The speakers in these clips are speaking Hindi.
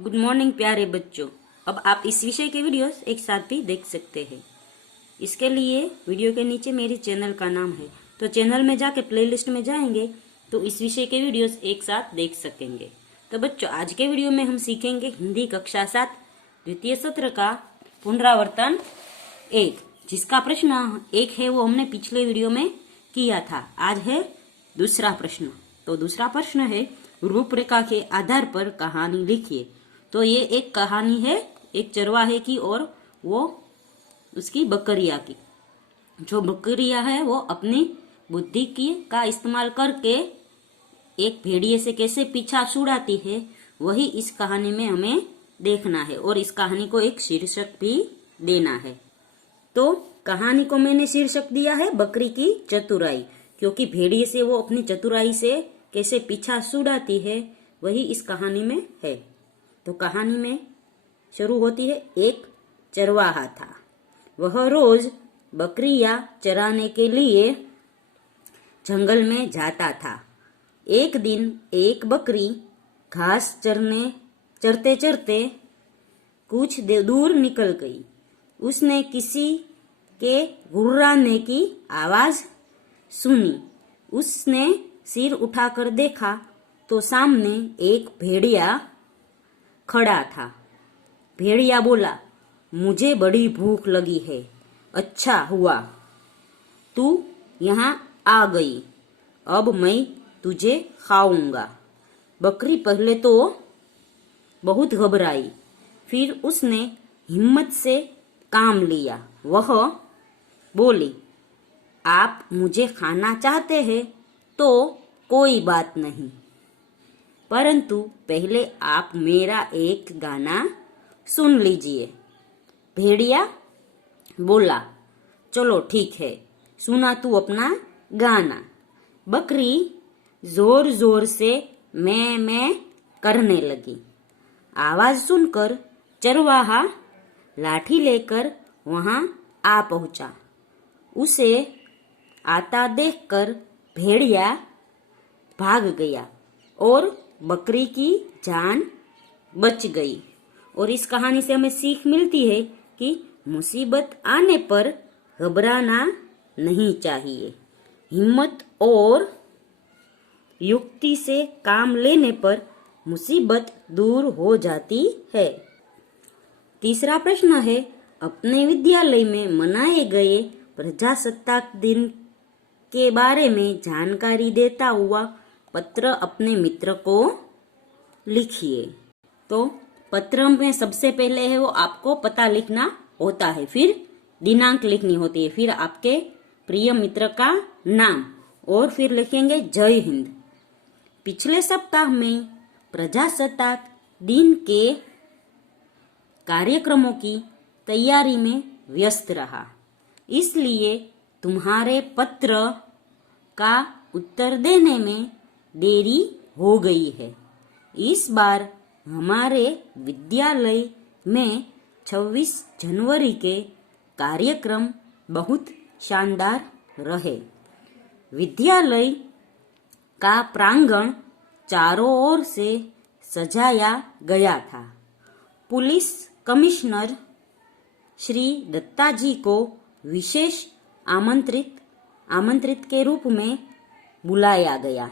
गुड मॉर्निंग प्यारे बच्चों। अब आप इस विषय के वीडियोस एक साथ भी देख सकते हैं। इसके लिए वीडियो के नीचे मेरे चैनल का नाम है, तो चैनल में जाके प्लेलिस्ट में जाएंगे तो इस विषय के वीडियोस एक साथ देख सकेंगे। तो बच्चों, आज के वीडियो में हम सीखेंगे हिंदी कक्षा 7 द्वितीय सत्र का पुनरावर्तन 1, जिसका प्रश्न 1 है वो हमने पिछले वीडियो में किया था। आज है दूसरा प्रश्न। तो दूसरा प्रश्न है, रूपरेखा के आधार पर कहानी लिखिए। तो ये एक कहानी है एक चरवाहे की और वो उसकी बकरिया की। जो बकरिया है वो अपनी बुद्धि की का इस्तेमाल करके एक भेड़िए से कैसे पीछा छुड़ाती है, वही इस कहानी में हमें देखना है और इस कहानी को एक शीर्षक भी देना है। तो कहानी को मैंने शीर्षक दिया है बकरी की चतुराई, क्योंकि भेड़िए से वो अपनी चतुराई से कैसे पीछा छुड़ाती है वही इस कहानी में है। तो कहानी में शुरू होती है। एक चरवाहा था, वह रोज बकरियां चराने के लिए जंगल में जाता था। एक दिन एक बकरी घास चरते चरते कुछ दूर निकल गई। उसने किसी के गुर्राने की आवाज सुनी। उसने सिर उठाकर देखा तो सामने एक भेड़िया खड़ा था। भेड़िया बोला, मुझे बड़ी भूख लगी है। अच्छा हुआ तू यहाँ आ गई, अब मैं तुझे खाऊंगा। बकरी पहले तो बहुत घबराई, फिर उसने हिम्मत से काम लिया। वह बोली, आप मुझे खाना चाहते हैं तो कोई बात नहीं, परंतु पहले आप मेरा एक गाना सुन लीजिए। भेड़िया बोला, चलो ठीक है, सुना तू अपना गाना। बकरी जोर जोर से मैं करने लगी। आवाज सुनकर चरवाहा लाठी लेकर वहां आ पहुंचा। उसे आता देखकर भेड़िया भाग गया और बकरी की जान बच गई। और इस कहानी से हमें सीख मिलती है कि मुसीबत आने पर घबराना नहीं चाहिए। हिम्मत और युक्ति से काम लेने पर मुसीबत दूर हो जाती है। तीसरा प्रश्न है, अपने विद्यालय में मनाए गए प्रजासत्ताक दिन के बारे में जानकारी देता हुआ पत्र अपने मित्र को लिखिए। तो पत्र में सबसे पहले है वो आपको पता लिखना होता है, फिर दिनांक लिखनी होती है, फिर आपके प्रिय मित्र का नाम और फिर लिखेंगे जय हिंद। पिछले सप्ताह में प्रजासत्ताक दिन के कार्यक्रमों की तैयारी में व्यस्त रहा, इसलिए तुम्हारे पत्र का उत्तर देने में देरी हो गई है। इस बार हमारे विद्यालय में 26 जनवरी के कार्यक्रम बहुत शानदार रहे। विद्यालय का प्रांगण चारों ओर से सजाया गया था। पुलिस कमिश्नर श्री दत्ताजी को विशेष आमंत्रित के रूप में बुलाया गया।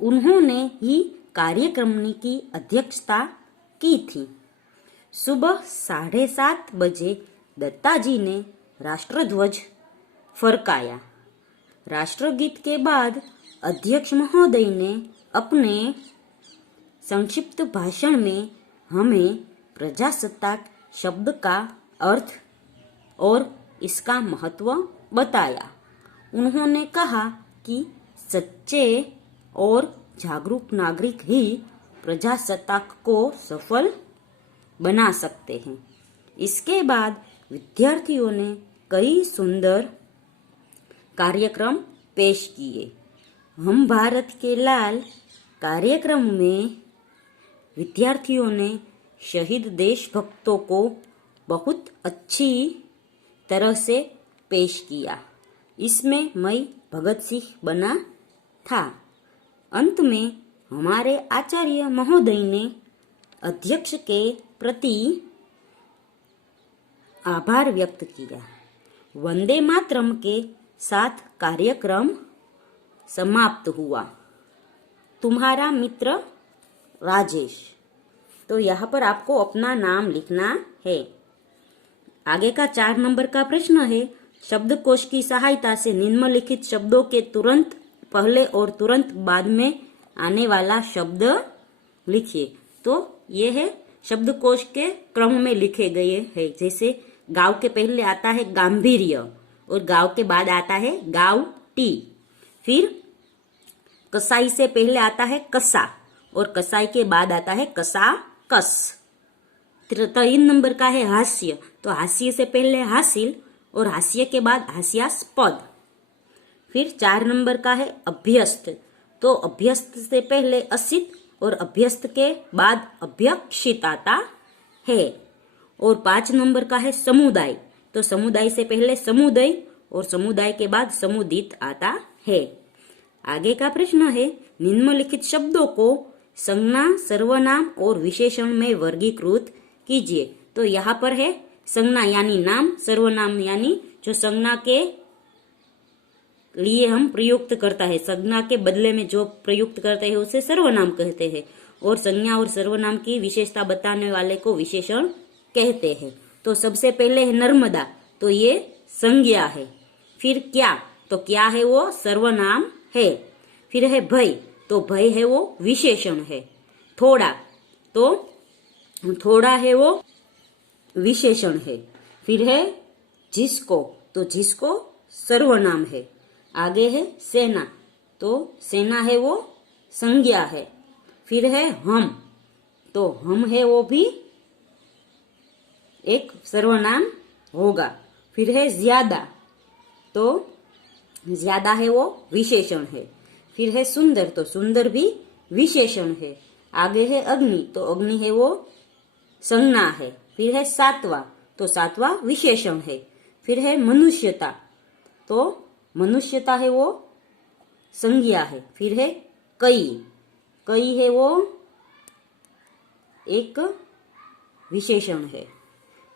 उन्होंने ही कार्यक्रम की अध्यक्षता की थी। सुबह 7:30 बजे दत्ताजी ने राष्ट्रध्वज फरकाया। राष्ट्रगीत के बाद अध्यक्ष महोदय ने अपने संक्षिप्त भाषण में हमें प्रजासत्ताक शब्द का अर्थ और इसका महत्व बताया। उन्होंने कहा कि सच्चे और जागरूक नागरिक ही प्रजासत्ताक को सफल बना सकते हैं। इसके बाद विद्यार्थियों ने कई सुंदर कार्यक्रम पेश किए। हम भारत के लाल कार्यक्रम में विद्यार्थियों ने शहीद देशभक्तों को बहुत अच्छी तरह से पेश किया। इसमें मैं भगत सिंह बना था। अंत में हमारे आचार्य महोदय ने अध्यक्ष के प्रति आभार व्यक्त किया। वंदे मातरम के साथ कार्यक्रम समाप्त हुआ। तुम्हारा मित्र राजेश। तो यहाँ पर आपको अपना नाम लिखना है। आगे का 4 नंबर का प्रश्न है, शब्दकोश की सहायता से निम्नलिखित शब्दों के तुरंत पहले और तुरंत बाद में आने वाला शब्द लिखिए। तो ये है शब्दकोश के क्रम में लिखे गए हैं। जैसे गांव के पहले आता है गांभीर्य और गांव के बाद आता है गांवटी। फिर कसाई से पहले आता है कसा और कसाई के बाद आता है कसाकस। 3 नंबर का है हास्य, तो हास्य से पहले हासिल और हास्य के बाद हास्यास्पद। फिर 4 नंबर का है अभ्यस्त, तो अभ्यस्त से पहले असित और अभ्यस्त के बाद अभ्यक्षित आता है। और 5 नंबर का है समुदाय, तो समुदाय से पहले समुदय और समुदाय के बाद समुदित आता है। आगे का प्रश्न है, निम्नलिखित शब्दों को संज्ञा, सर्वनाम और विशेषण में वर्गीकृत कीजिए। तो यहाँ पर है संज्ञा यानी नाम, सर्वनाम यानी जो संज्ञा के लिए हम प्रयुक्त करता है, संज्ञा के बदले में जो प्रयुक्त करते हैं उसे सर्वनाम कहते हैं, और संज्ञा और सर्वनाम की विशेषता बताने वाले को विशेषण कहते हैं। तो सबसे पहले है नर्मदा, तो ये संज्ञा है। फिर क्या, तो क्या है वो सर्वनाम है। फिर है भय, तो भय है वो विशेषण है। थोड़ा, तो थोड़ा है वो विशेषण है। फिर है जिसको, तो जिसको सर्वनाम है। आगे है सेना, तो सेना है वो संज्ञा है। फिर है हम, तो हम है वो भी एक सर्वनाम होगा। फिर है ज्यादा, तो ज्यादा है वो विशेषण है। फिर है सुंदर, तो सुंदर भी विशेषण है। आगे है अग्नि, तो अग्नि है वो संज्ञा है। फिर है सातवा, तो सातवा विशेषण है। फिर है मनुष्यता, तो मनुष्यता है वो संज्ञा है। फिर है कई, कई है वो एक विशेषण है।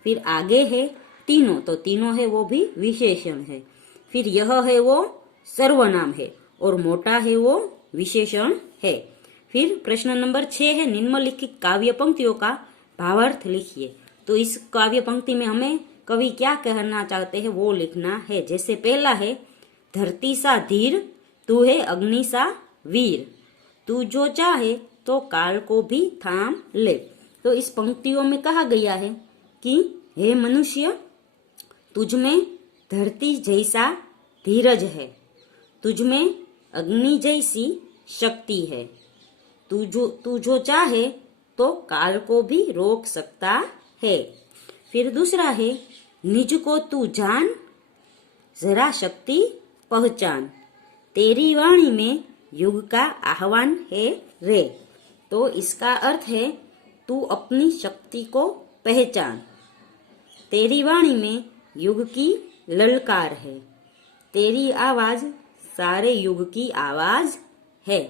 फिर आगे है तीनों, तो तीनों है वो भी विशेषण है। फिर यह है वो सर्वनाम है और मोटा है वो विशेषण है। फिर प्रश्न नंबर 6 है, निम्नलिखित काव्य पंक्तियों का भावार्थ लिखिए। तो इस काव्य पंक्ति में हमें कवि क्या कहना चाहते हैं वो लिखना है। जैसे पहला है, धरती सा धीर तू है अग्नि सा वीर, तू जो चाहे तो काल को भी थाम ले। तो इस पंक्तियों में कहा गया है कि हे मनुष्य, तुझ में धरती जैसा धीरज है, तुझ में अग्नि जैसी शक्ति है, तू जो चाहे तो काल को भी रोक सकता है। फिर दूसरा है, निज को तू जान जरा शक्ति पहचान, तेरी वाणी में युग का आह्वान है रे। तो इसका अर्थ है तू अपनी शक्ति को पहचान, तेरी वाणी में युग की ललकार है, तेरी आवाज सारे युग की आवाज है।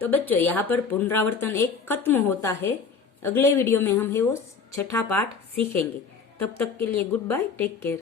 तो बच्चों यहाँ पर पुनरावर्तन एक खत्म होता है। अगले वीडियो में हम है वो 6ठा पाठ सीखेंगे। तब तक के लिए गुड बाय, टेक केयर।